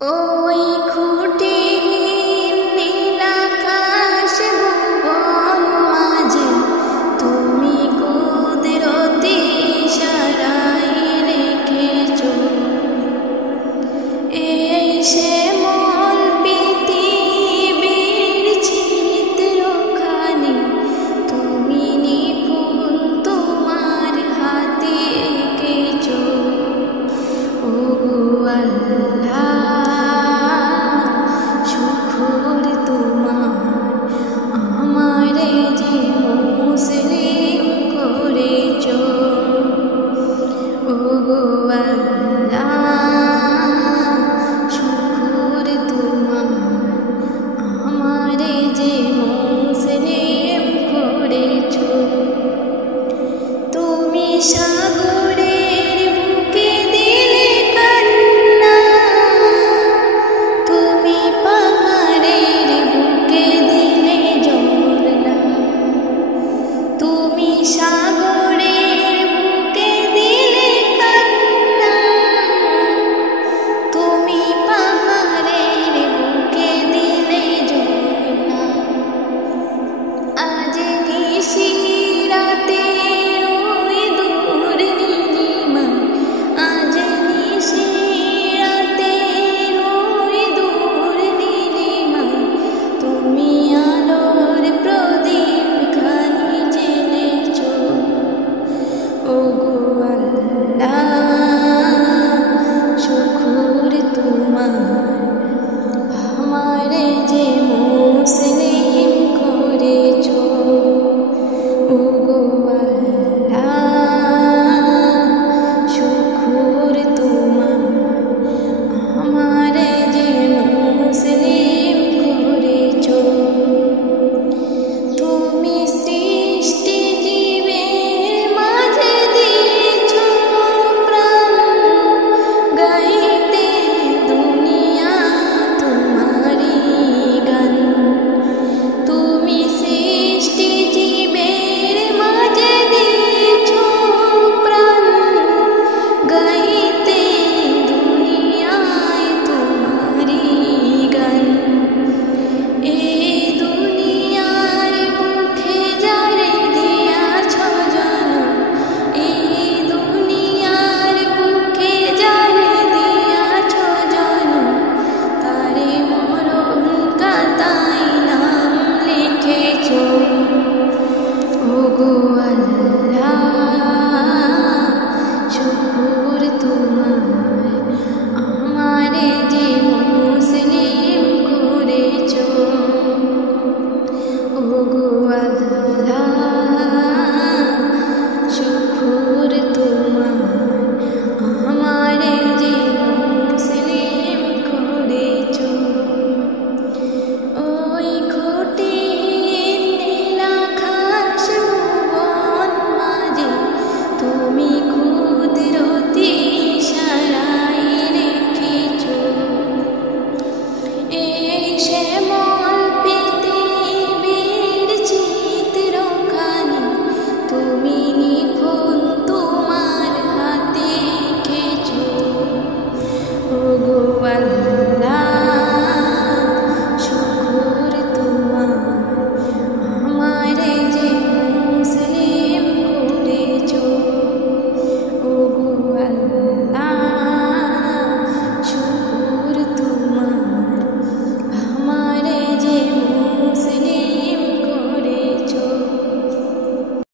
ওই খুঁটিহীন নীল আকাশ ভুবন মাঝে তুমি কুদরতি ইশারায় রেখেছ এই শ্যামল পৃথিবীর চিত্রখানি তুমি নিপুণ তোমার হাতে এঁকেছ। ওগো আল্লাহ শুকর তোমার আমারে যে মুসলিম করেছ। ওগো আল্লাহ শুকর তোমার আমারে যে মুসলিম করেছ। তুমি সাগরের বুকে দিলে কান্না, তুমি পাহাড়ের বুকে দিলে ঝরনা, তুমি সাগরের বুকে দিলে কান্না, তুমি পাহাড়ের বুকে দিলে ঝরনা। আজ নিশি রাতে শুকর তোমার আমারে যে মুসলিম করেছ। ওগো আল্লাহ শুকর তোমার আমারে যে মুসলিম করেছ। তুমি সৃষ্টি জীবের মাঝে দিয়েছ প্রাণ, গাইতে দুনিয়া তোমারই গান। তুমি সৃষ্টি জীবের মাঝে দিয়েছ প্রাণ, গাইতে দুনিয়ায় তোমারই গান। এই দুনিয়ার বুকে যারে দিয়াছ জন্ম, এই দুনিয়ার বুকে যারে দিয়াছ জন্ম, তারে মরণ খাতায় নাম লিখেছ। ওগো আল্লাহ শুকর তোমার আমারে যে মুসলিম করেছ। ওগো আল্লাহ শুকর তোমার আমারে যে মুসলিম করেছ। ওই খুঁটিহীন নীল আকাশ ভুবন মাঝে তুমি কুদরতি ইশারায় রেখেছ এই শ্যামল পৃথিবীর চিত্রখানি তুমি নিপুণ তোমার হাতে এঁকেছ। ওগো আল্লাহ।